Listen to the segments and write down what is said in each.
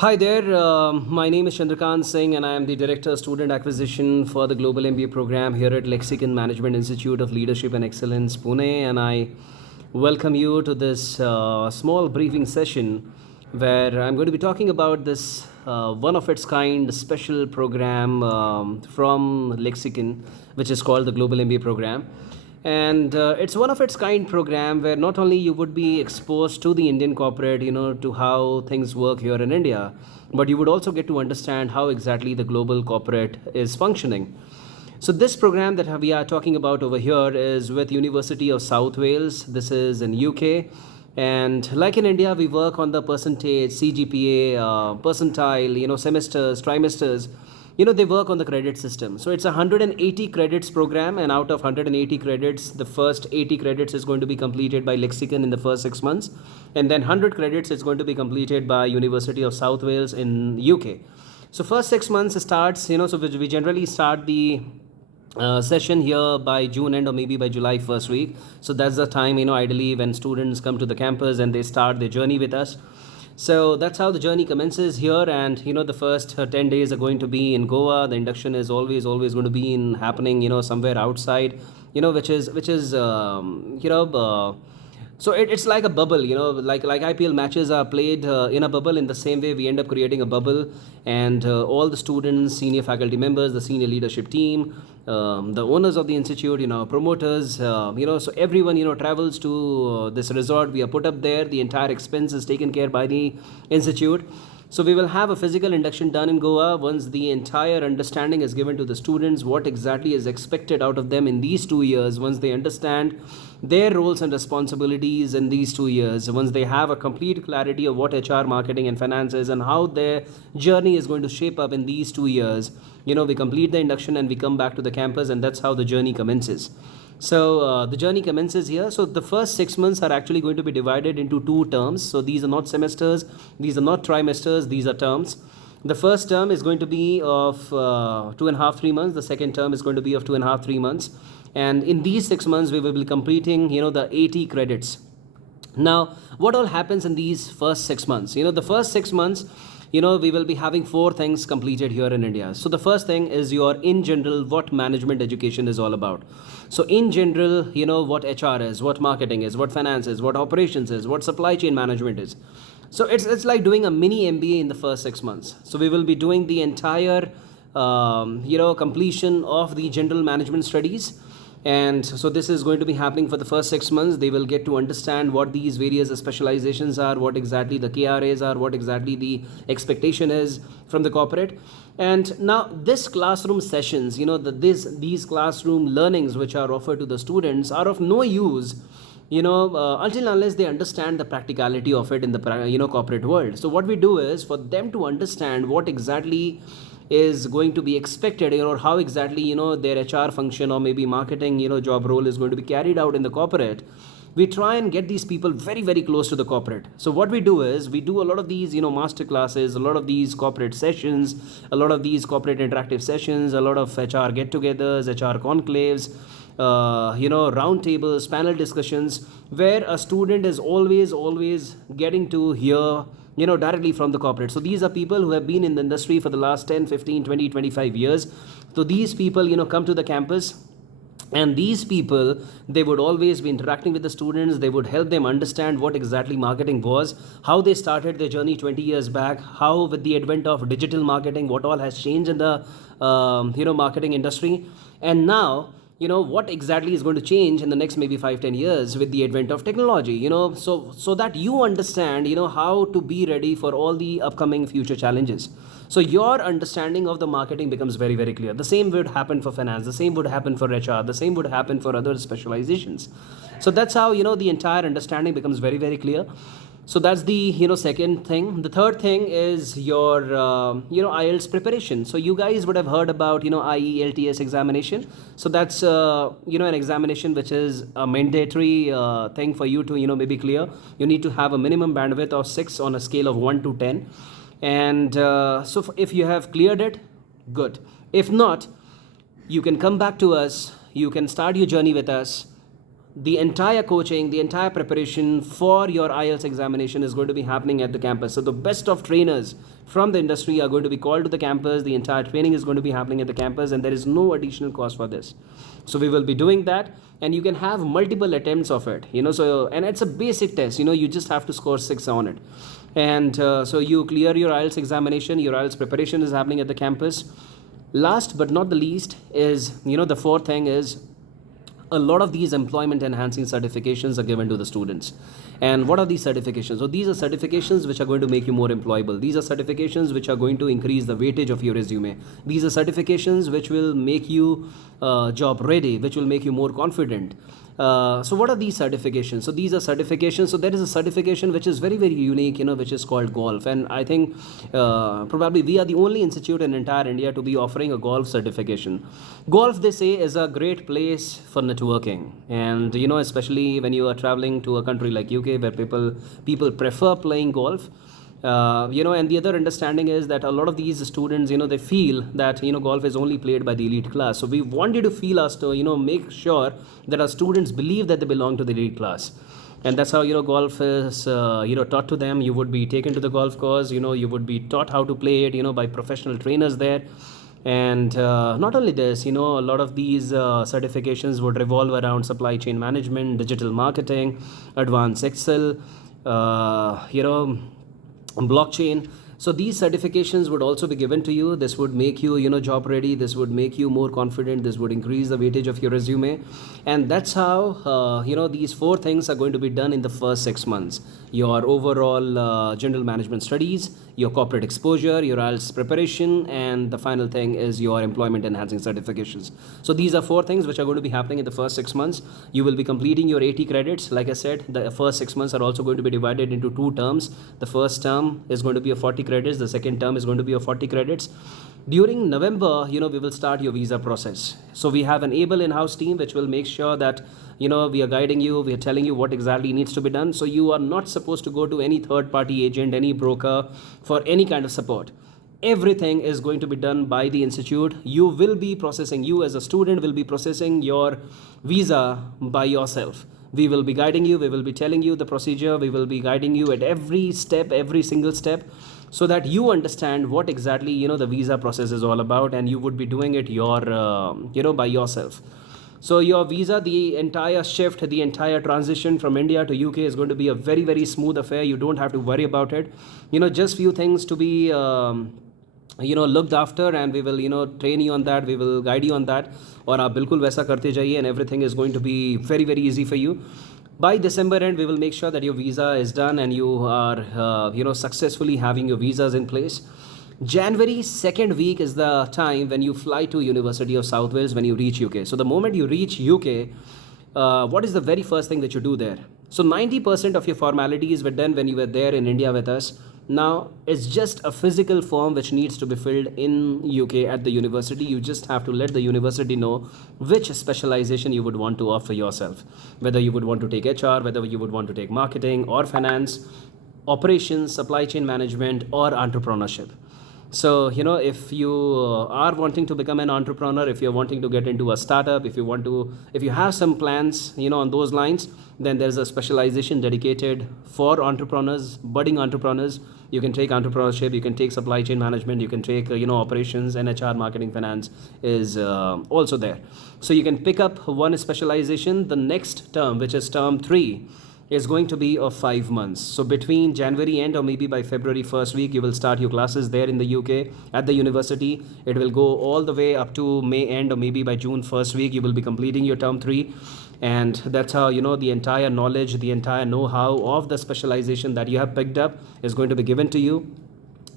Hi there. My name is Chandrakant Singh, and I am the Director of Student Acquisition for the Global MBA program here at Lexicon Management Institute of Leadership and Excellence, Pune. And I welcome you to this small briefing session where I'm going to be talking about this one of its kind special program from Lexicon, which is called the Global MBA program. And it's one of its kind program where not only you would be exposed to the Indian corporate, to how things work here in India, but you would also get to understand how exactly the global corporate is functioning. So this program that we are talking about over here is with University of South Wales. This is in UK. And like in India, we work on the percentage, CGPA, percentile, semesters, trimesters. They work on the credit system. So it's a 180 credits program, and out of 180 credits, the first 80 credits is going to be completed by Lexicon in the first 6 months, and then 100 credits is going to be completed by University of South Wales in UK. So first 6 months starts, so we generally start the session here by June end or maybe by July first week. So that's the time, ideally when students come to the campus and they start their journey with us. So that's how the journey commences here, and the first 10 days are going to be in Goa. The induction is always going to be happening somewhere outside, which is so it's like a bubble, like IPL matches are played in a bubble. In the same way, we end up creating a bubble, and all the students, senior faculty members, the senior leadership team, the owners of the institute, promoters, so everyone, travels to this resort. We are put up there. The entire expense is taken care by the institute. So we will have a physical induction done in Goa. Once the entire understanding is given to the students, what exactly is expected out of them in these 2 years, once they understand their roles and responsibilities in these 2 years, once they have a complete clarity of what HR, marketing and finance is and how their journey is going to shape up in these 2 years, we complete the induction and we come back to the campus, and that's how the journey commences. So the journey commences here. So the first 6 months are actually going to be divided into 2 terms. So these are not semesters, these are not trimesters, these are terms. The first term is going to be of 2.5-3 months. The second term is going to be of 2.5-3 months. And in these 6 months, we will be completing, the 80 credits. Now, what all happens in these first 6 months? The first 6 months, we will be having 4 things completed here in India. So the first thing is in general, what management education is all about. So in general, what HR is, what marketing is, what finance is, what operations is, what supply chain management is. So it's like doing a mini MBA in the first 6 months. So we will be doing the entire, completion of the general management studies. And so this is going to be happening for the first 6 months. They will get to understand what these various specializations are, what exactly the KRAs are, what exactly the expectation is from the corporate. And now this classroom sessions, these classroom learnings which are offered to the students are of no use, until unless they understand the practicality of it in the corporate world. So what we do is for them to understand what exactly is going to be expected, or how exactly their HR function or maybe marketing job role is going to be carried out in the corporate. We try and get these people very, very close to the corporate. So what we do is we do a lot of these master classes, a lot of these corporate sessions, a lot of these corporate interactive sessions, a lot of HR get-togethers, HR conclaves, round tables, panel discussions, where a student is always getting to hear directly from the corporate. So these are people who have been in the industry for the last 10, 15, 20, 25 years. So these people come to the campus, and these people, they would always be interacting with the students. They would help them understand what exactly marketing was, how they started their journey 20 years back, how with the advent of digital marketing, what all has changed in the marketing industry, and now what exactly is going to change in the next maybe 5-10 years with the advent of technology, so that you understand how to be ready for all the upcoming future challenges. So your understanding of the marketing becomes very, very clear. The same would happen for finance, the same would happen for HR, the ssame would happen for other specializations. So that's how the entire understanding becomes very, very clear. So that's the second thing. The third thing is your IELTS preparation. So you guys would have heard about IELTS examination. So that's an examination which is a mandatory thing for you to maybe clear. You need to have a minimum bandwidth of 6 on a scale of 1 to 10. And so if you have cleared it, good. If not, you can come back to us. You can start your journey with us. the entire coaching, the entire preparation for your IELTS examination is going to be happening at the campus. So the best of trainers from the industry are going to be called to the campus. The entire training is going to be happening at the campus, and there is no additional cost for this. So we will be doing that, and you can have multiple attempts of it, so, and it's a basic test, you just have to score 6 on it. And so you clear your IELTS examination, your IELTS preparation is happening at the campus. Last but not the least is, the fourth thing is, a lot of these employment enhancing certifications are given to the students. And what are these certifications? So these are certifications which are going to make you more employable. These are certifications which are going to increase the weightage of your resume. These are certifications which will make you job ready, which will make you more confident. So what are these certifications? So these are certifications. So there is a certification which is very, very unique, which is called golf. And I think probably we are the only institute in entire India to be offering a golf certification. Golf, they say, is a great place for networking. And, especially when you are traveling to a country like UK where people prefer playing golf. And the other understanding is that a lot of these students, they feel that, golf is only played by the elite class. So we wanted to feel us to, make sure that our students believe that they belong to the elite class. And that's how, golf is, taught to them. You would be taken to the golf course, you would be taught how to play it, by professional trainers there. And not only this, a lot of these certifications would revolve around supply chain management, digital marketing, advanced Excel, blockchain. So these certifications would also be given to you. This would make you, job ready. This would make you more confident. This would increase the weightage of your resume. And that's how, these 4 things are going to be done in the first 6 months. Your overall general management studies, your corporate exposure, your IELTS preparation, and the final thing is your employment enhancing certifications. So these are 4 things which are going to be happening in the first 6 months. You will be completing your 80 credits. Like I said, the first 6 months are also going to be divided into 2 terms. The first term is going to be a 40 credits. The second term is going to be a 40 credits. During November, we will start your visa process. So we have an able in-house team which will make sure that, we are guiding you, we are telling you what exactly needs to be done. So you are not supposed to go to any third-party agent, any broker for any kind of support. Everything is going to be done by the institute. You as a student will be processing your visa by yourself. We will be guiding you, we will be telling you the procedure, we will be guiding you at every step, every single step, so that you understand what exactly, the visa process is all about, and you would be doing it by yourself. So your visa, the entire shift, the entire transition from India to UK is going to be a very, very smooth affair. You don't have to worry about it. Just few things to be looked after, and we will train you on that, we will guide you on that, और आप बिल्कुल वैसा करते जाइए, and everything is going to be very, very easy for you. By December end, we will make sure that your visa is done and you are successfully having your visas in place. January 2nd week is the time when you fly to University of South Wales when you reach UK. So the moment you reach UK, what is the very first thing that you do there? So 90% of your formalities were done when you were there in India with us. Now it's just a physical form which needs to be filled in UK at the university. You just have to let the university know which specialization you would want to offer yourself, whether you would want to take HR, whether you would want to take marketing or finance, operations, supply chain management, or entrepreneurship. So, if you are wanting to become an entrepreneur, if you're wanting to get into a startup, if you have some plans, on those lines, then there's a specialization dedicated for entrepreneurs, budding entrepreneurs. You can take entrepreneurship, you can take supply chain management, you can take, operations, and HR, marketing, finance is also there. So you can pick up one specialization. The next term, which is term 3, is going to be of 5 months. So between January end or maybe by February 1st week, you will start your classes there in the UK at the university. It will go all the way up to May end or maybe by June 1st week, you will be completing your term 3. And that's how, the entire knowledge, the entire know-how of the specialization that you have picked up is going to be given to you.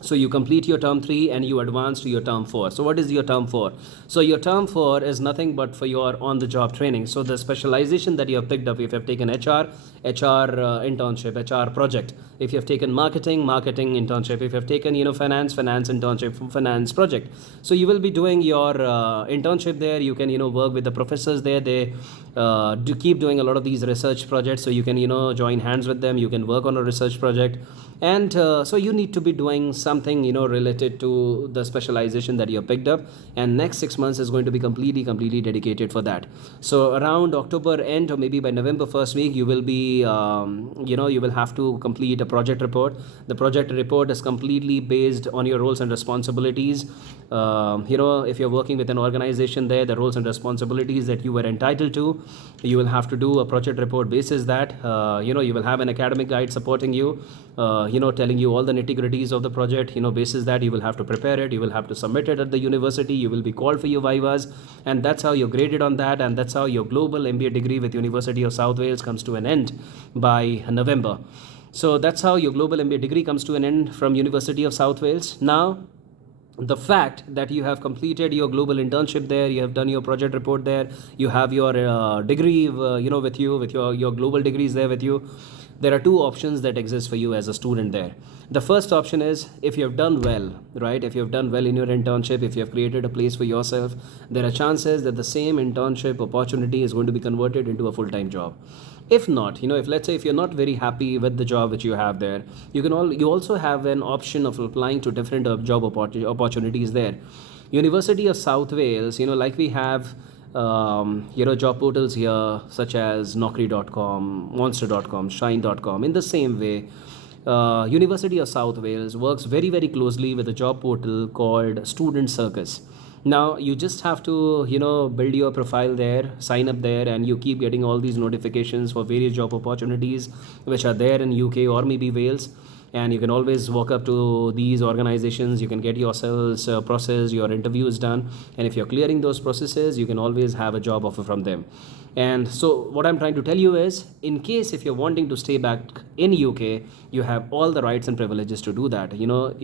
So you complete your term 3 and you advance to your term 4. So what is your term 4? So your term 4 is nothing but for your on-the-job training. So the specialization that you have picked up, if you have taken HR internship, HR project. If you have taken marketing internship. If you have taken, finance internship, finance project. So you will be doing your internship there. You can, work with the professors there. They do keep doing a lot of these research projects. So you can, join hands with them. You can work on a research project. And so you need to be doing something, related to the specialization that you have picked up, and next 6 months is going to be completely dedicated for that. So around October end, or maybe by November first week, you will be you will have to complete a project report. The project report is completely based on your roles and responsibilities. If you're working with an organization there, the roles and responsibilities that you were entitled to, you will have to do a project report basis that. You will have an academic guide supporting you, telling you all the nitty-gritties of the project. Basis that you will have to prepare it, you will have to submit it at the university, you will be called for your vivas, and that's how you're graded on that, and that's how your global MBA degree with University of South Wales comes to an end by November. So that's how your global MBA degree comes to an end from University of South Wales. Now, the fact that you have completed your global internship there, you have done your project report there, you have your degree with you, with your global degrees there with you, there are two options that exist for you as a student there. The first option is, if you have done well, right, if you have done well in your internship, if you have created a place for yourself, there are chances that the same internship opportunity is going to be converted into a full-time job. If not, if let's say if you're not very happy with the job which you have there, you also have an option of applying to different job opportunities there. University of South Wales, like we have job portals here such as Naukri.com, Monster.com, Shine.com. In the same way, University of South Wales works very closely with a job portal called Student Circus. Now you just have to build your profile there, sign up there, and you keep getting all these notifications for various job opportunities which are there in UK or maybe Wales. And you can always walk up to these organizations, you can get yourselves process your interviews done, and if you're clearing those processes, you can always have a job offer from them. And so what I'm trying to tell you is, in case if you're wanting to stay back in UK, you have all the rights and privileges to do that.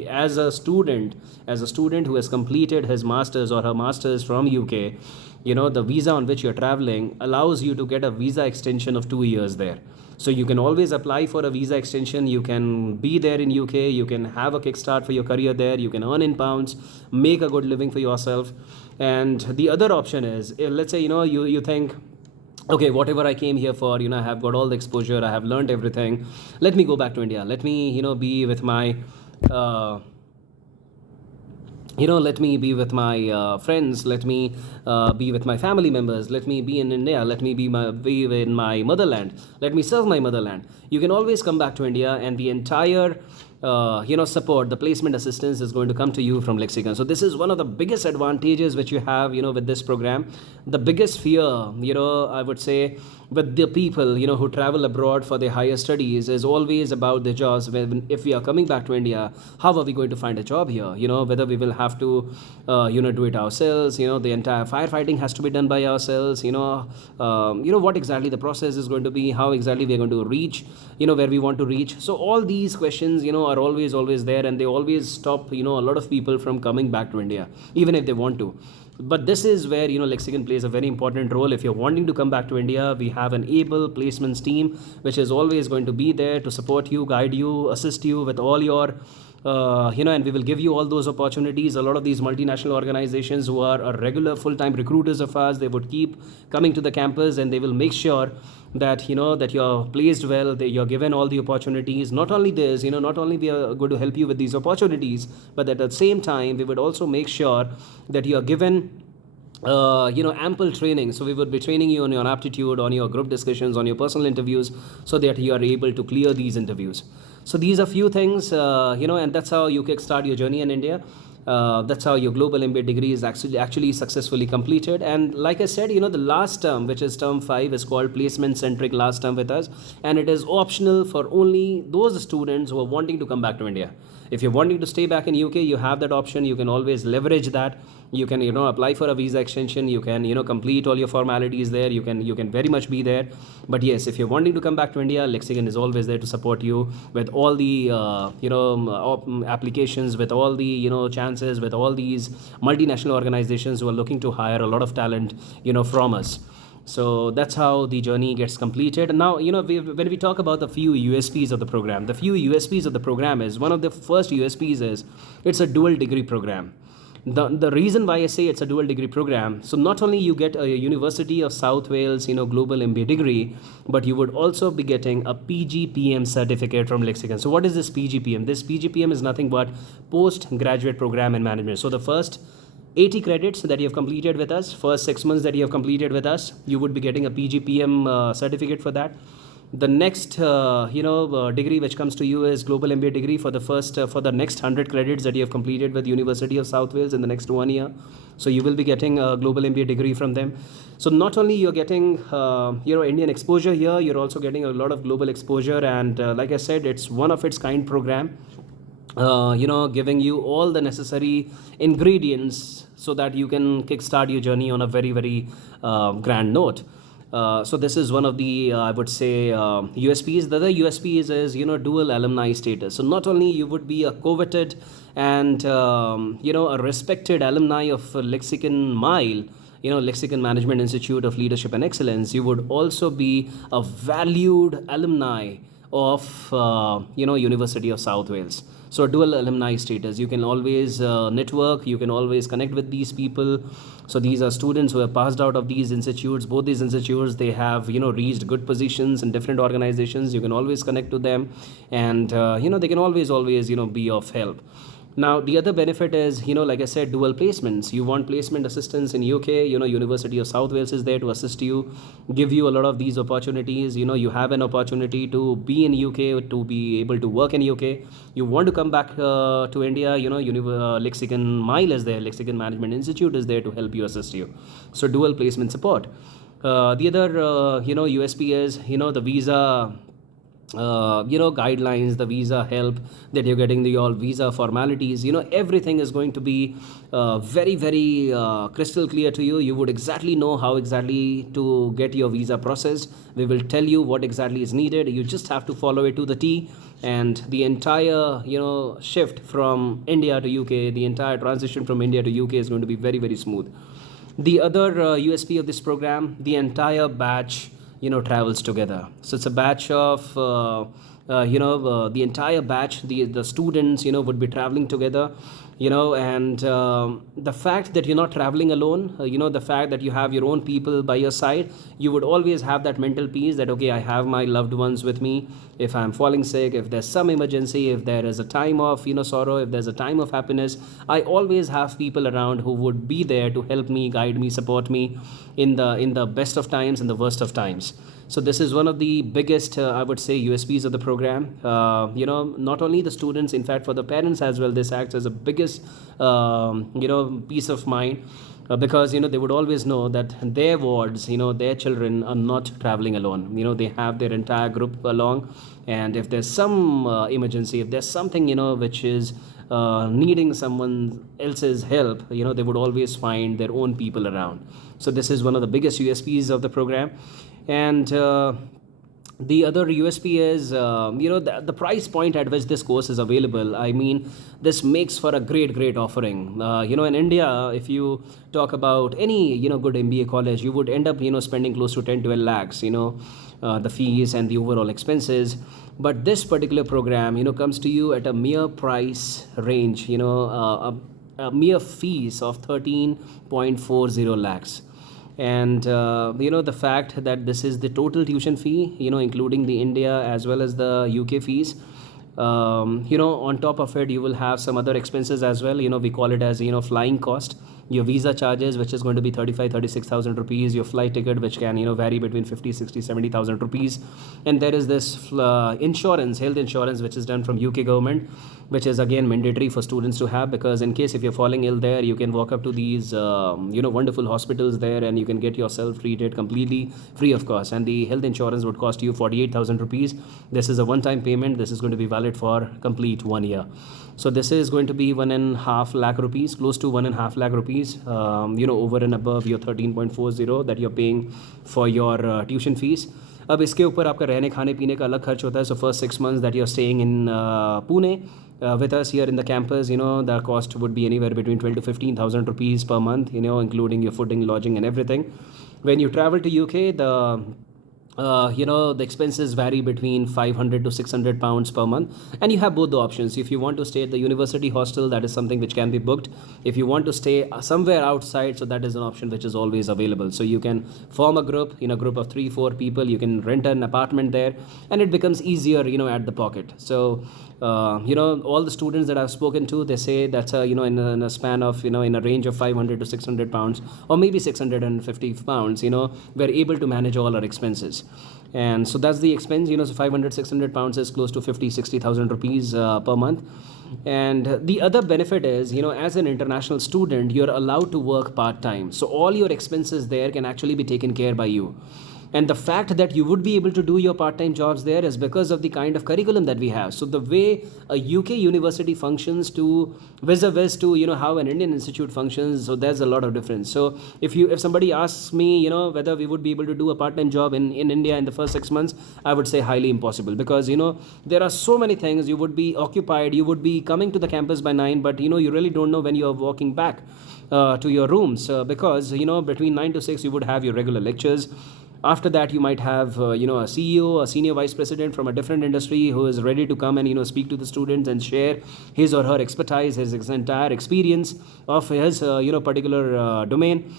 As a student who has completed his masters or her masters from UK, the visa on which you're traveling allows you to get a visa extension of 2 years there. So you can always apply for a visa extension, you can be there in UK, you can have a kickstart for your career there, you can earn in pounds, make a good living for yourself. And the other option is, let's say, you think, okay, whatever I came here for, I have got all the exposure, I have learned everything, let me go back to India, let me, be with my... let me be with my friends, let me be with my family members, let me be in India, let me be in my motherland, let me serve my motherland. You can always come back to India, and the entire support, the placement assistance is going to come to you from Lexicon. So this is one of the biggest advantages which you have, with this program. The biggest fear, I would say, with the people, who travel abroad for their higher studies is always about the jobs. If we are coming back to India, how are we going to find a job here? Whether we will have to, do it ourselves, the entire firefighting has to be done by ourselves, what exactly the process is going to be, how exactly we are going to reach, where we want to reach. So all these questions, are always there, and they always stop, a lot of people from coming back to India, even if they want to. But this is where, Lexicon plays a very important role. If you're wanting to come back to India, we have an able placements team, which is always going to be there to support you, guide you, assist you with all your, and we will give you all those opportunities. A lot of these multinational organizations who are regular full-time recruiters of ours, they would keep coming to the campus, and they will make sure that, that you're placed well, that you're given all the opportunities. Not only this, not only we are going to help you with these opportunities, but at the same time, we would also make sure that you're given ample training. So we would be training you on your aptitude, on your group discussions, on your personal interviews, so that you are able to clear these interviews. So these are few things, and that's how you kickstart your journey in India. That's how your global MBA degree is actually successfully completed. And like I said, the last term, which is term 5, is called placement centric last term with us, and it is optional for only those students who are wanting to come back to India. If you're wanting to stay back in UK, you have that option. You can always leverage that. You can apply for a visa extension, you can complete all your formalities there, you can very much be there. But yes, if you're wanting to come back to India, Lexicon is always there to support you with all the applications, with all the chances, with all these multinational organizations who are looking to hire a lot of talent from us. So that's how the journey gets completed. Now, when we talk about the few USPs of the program, is one of the first USPs is it's a dual degree program. The reason why I say it's a dual degree program, so not only you get a University of South Wales, global MBA degree, but you would also be getting a PGPM certificate from Lexicon. So what is this PGPM? This PGPM is nothing but postgraduate program in management. So the first 80 credits that you have completed with us, first 6 months that you have completed with us, you would be getting a PGPM certificate for that. The next degree which comes to you is global MBA degree for the first for the next 100 credits that you have completed with University of South Wales in the next 1 year. So you will be getting a global MBA degree from them. So not only you're getting Indian exposure here, you're also getting a lot of global exposure, and like I said, it's one of its kind program, giving you all the necessary ingredients so that you can kickstart your journey on a very, very grand note. So this is one of the I would say USPs. The other USP is dual alumni status. So not only you would be a coveted and a respected alumni of Lexicon MILE, Lexicon Management Institute of Leadership and Excellence, you would also be a valued alumni of University of South Wales. So dual alumni status, you can always network, you can always connect with these people. So these are students who have passed out of these institutes. Both these institutes, they have reached good positions in different organizations. You can always connect to them, and they can always be of help. Now, the other benefit is, like I said, dual placements. You want placement assistance in UK, University of South Wales is there to assist you, give you a lot of these opportunities. You have an opportunity to be in UK, to be able to work in UK. You want to come back to India, Lexicon MILE is there, Lexicon Management Institute is there to help you, assist you. So dual placement support. The other, USP is, the visa guidelines, the visa help that you're getting, the all visa formalities, everything is going to be very, very crystal clear to you. You would exactly know how exactly to get your visa processed. We will tell you what exactly is needed. You just have to follow it to the T, and the entire shift from India to UK, the entire transition from India to UK is going to be very, very smooth. The other USP of this program, the entire batch travels together. So it's a batch of the entire batch, the students would be traveling together, and the fact that you're not traveling alone, the fact that you have your own people by your side, you would always have that mental peace that, okay, I have my loved ones with me. If I'm falling sick, if there's some emergency, if there is a time of sorrow, if there's a time of happiness, I always have people around who would be there to help me, guide me, support me in the best of times and the worst of times. So this is one of the biggest, I would say, USPs of the program. Not only the students, in fact, for the parents as well, this acts as a biggest, peace of mind, because, they would always know that their wards, their children are not traveling alone. They have their entire group along. And if there's some emergency, if there's something, which is needing someone else's help, they would always find their own people around. So this is one of the biggest USPs of the program. And the other USP is, the price point at which this course is available. I mean, this makes for a great, great offering. In India, if you talk about any, good MBA college, you would end up, spending close to 10-12 lakhs, the fees and the overall expenses. But this particular program, comes to you at a mere price range, a mere fees of 13.40 lakhs. And the fact that this is the total tuition fee, including the India as well as the UK fees, on top of it, you will have some other expenses as well. We call it as flying cost, your visa charges, which is going to be 36,000 rupees, your flight ticket, which can vary between 50, 60, 70,000 rupees. And there is this insurance, health insurance, which is done from UK government, which is again mandatory for students to have, because in case if you're falling ill there, you can walk up to these wonderful hospitals there, and you can get yourself treated completely free of cost. And the health insurance would cost you 48,000 rupees. This is a one-time payment. This is going to be valid for complete 1 year. So this is going to be 1.5 lakh rupees, close to 1.5 lakh rupees, over and above your 13.40 that you're paying for your tuition fees. अब इसके ऊपर आपका रहने खाने पीने का अलग खर्च होता है. So first 6 months that you're staying in Pune with us here in the campus, the cost would be anywhere between 12 to 15,000 rupees per month, including your footing, lodging and everything. When you travel to UK, the the expenses vary between 500 to 600 pounds per month, and you have both the options. If you want to stay at the university hostel, that is something which can be booked. If you want to stay somewhere outside, so that is an option which is always available. So you can form a group, in a group of 3-4 people, you can rent an apartment there, and it becomes easier, at the pocket. So all the students that I've spoken to, they say that's in a span of, in a range of 500 to 600 pounds, or maybe 650 pounds, we're able to manage all our expenses. And so that's the expense, so 500 600 pounds is close to 50 60,000 rupees per month. And the other benefit is, as an international student, you're allowed to work part-time, so all your expenses there can actually be taken care by you. And the fact that you would be able to do your part-time jobs there is because of the kind of curriculum that we have. So the way a UK university functions to vis-a-vis to how an Indian institute functions, so there's a lot of difference. So if somebody asks me whether we would be able to do a part-time job in India in the first 6 months, I would say highly impossible, because there are so many things. You would be occupied, you would be coming to the campus by 9, but you really don't know when you're walking back to your rooms, because between 9 to 6 you would have your regular lectures. After that, you might have a CEO, a senior vice president from a different industry, who is ready to come and speak to the students and share his or her expertise, his entire experience of his particular domain.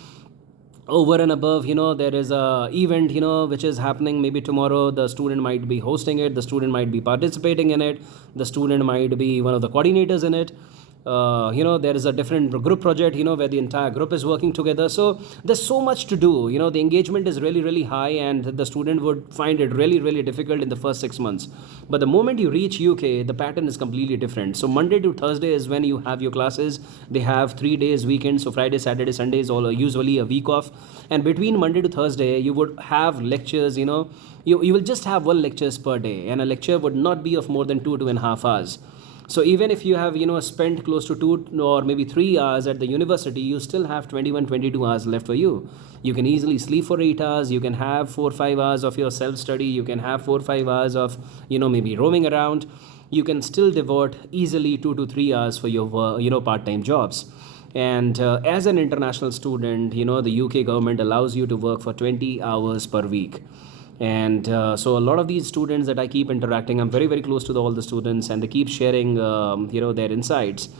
Over and above, there is a event which is happening maybe tomorrow. The student might be hosting it, the student might be participating in it, the student might be one of the coordinators in it. There is a different group project where the entire group is working together. So there's so much to do. The engagement is really, really high, and the student would find it really, really difficult in the first 6 months. But the moment you reach UK, the pattern is completely different. So Monday to Thursday is when you have your classes. They have 3 days weekend, so Friday, Saturday, Sunday is all usually a week off. And between Monday to Thursday, you would have lectures. You will just have one lectures per day, and a lecture would not be of more than 2.5 hours. So even if you have spent close to 2 or maybe 3 hours at the university, you still have 21-22 hours left for you. You can easily sleep for 8 hours. You can have 4-5 hours of your self-study. You can have 4-5 hours of maybe roaming around. You can still devote easily 2 to 3 hours for your part-time jobs. And as an international student, the UK government allows you to work for 20 hours per week. And so a lot of these students that I keep interacting, I'm very, very close to all the students, and they keep sharing their insights.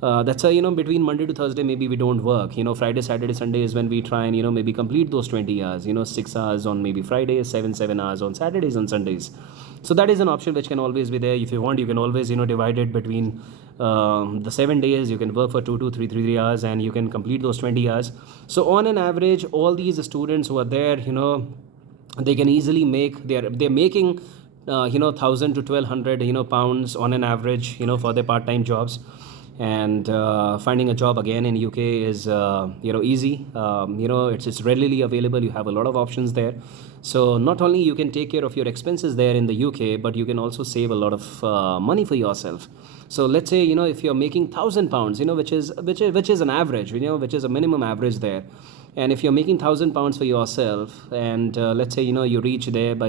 That's why between Monday to Thursday maybe we don't work. Friday, Saturday, Sunday is when we try and maybe complete those 20 hours. 6 hours on maybe Fridays, 7 hours on Saturdays and Sundays. So that is an option which can always be there. If you want, you can always divide it between the 7 days. You can work for 3 hours, and you can complete those 20 hours. So on an average, all these students who are there, they can easily make they're making 1,000 to 1,200 pounds on an average for their part-time jobs. And finding a job again in UK is easy. It's readily available. You have a lot of options there. So not only you can take care of your expenses there in the UK, but you can also save a lot of money for yourself. So let's say if you're making 1,000 pounds, which is an average, which is a minimum average there. And if you're making 1,000 pounds for yourself, and let's say you reach there by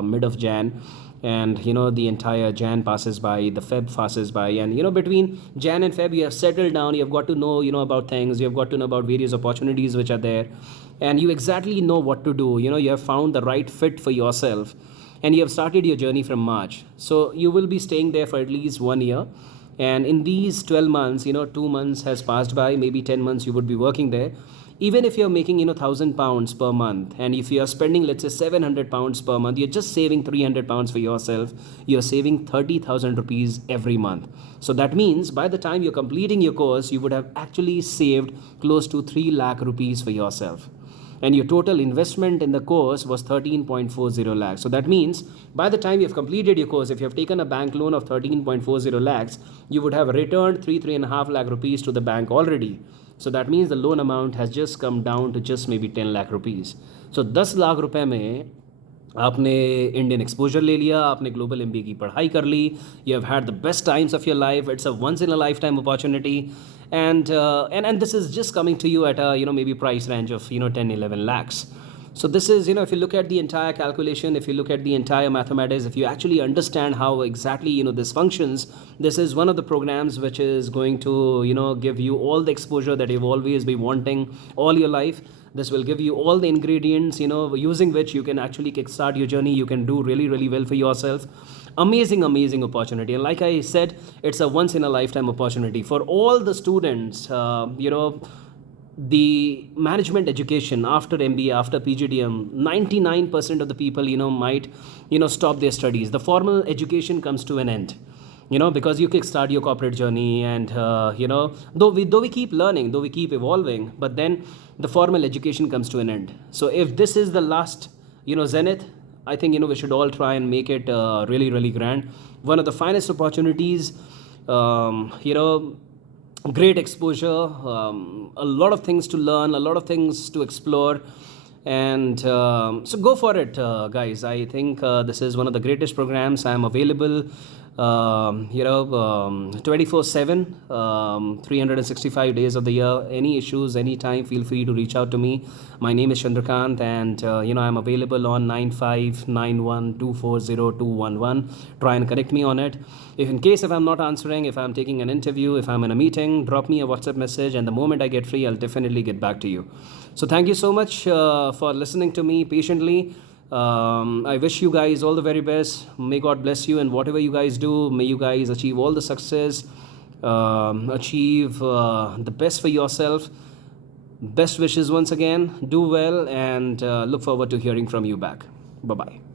mid of Jan, and the entire Jan passes by, the Feb passes by, and between Jan and Feb you have settled down, you have got to know about things, you have got to know about various opportunities which are there, and you exactly know what to do. You have found the right fit for yourself, and you have started your journey from March. So you will be staying there for at least 1 year. And in these 12 months, 2 months has passed by, maybe 10 months you would be working there. Even if you're making 1,000 pounds per month, and if you're spending, let's say, 700 pounds per month, you're just saving 300 pounds for yourself. You're saving 30,000 rupees every month. So that means by the time you're completing your course, you would have actually saved close to 3 lakh rupees for yourself. And your total investment in the course was 13.40 lakhs. So that means by the time you've completed your course, if you have taken a bank loan of 13.40 lakhs, you would have returned 3.5 lakh rupees to the bank already. So that means the loan amount has just come down to just maybe 10 lakh rupees. So 10 lakh रुपए में आपने Indian exposure ले लिया, आपने global MBA की पढ़ाई कर ली, you have had the best times of your life. It's a once in a lifetime opportunity, and this is just coming to you at a maybe price range of 10-11 lakhs. So this is, if you look at the entire calculation, if you look at the entire mathematics, if you actually understand how exactly, this functions, this is one of the programs which is going to, give you all the exposure that you've always been wanting all your life. This will give you all the ingredients, using which you can actually kickstart your journey. You can do really, really well for yourself. Amazing, amazing opportunity. And like I said, it's a once in a lifetime opportunity for all the students, the management education after MBA, after PGDM, 99% of the people, might, stop their studies. The formal education comes to an end, because you kickstart your corporate journey. And, though we keep learning, though we keep evolving, but then the formal education comes to an end. So if this is the last, zenith, I think, we should all try and make it really, really grand. One of the finest opportunities, great exposure, a lot of things to learn, a lot of things to explore. And so go for it, guys. I think this is one of the greatest programs. I am available 24/7, 365 days of the year. Any issues, anytime, feel free to reach out to me. My name is Chandrakant, and I'm available on 9591240211. Try and connect me on it. If I'm not answering, if I'm taking an interview, if I'm in a meeting, drop me a WhatsApp message, and the moment I get free, I'll definitely get back to you. So thank you so much for listening to me patiently. I wish you guys all the very best. May God bless you, and whatever you guys do, may you guys achieve all the success, achieve the best for yourself. Best wishes once again. Do well, and look forward to hearing from you back. Bye-bye.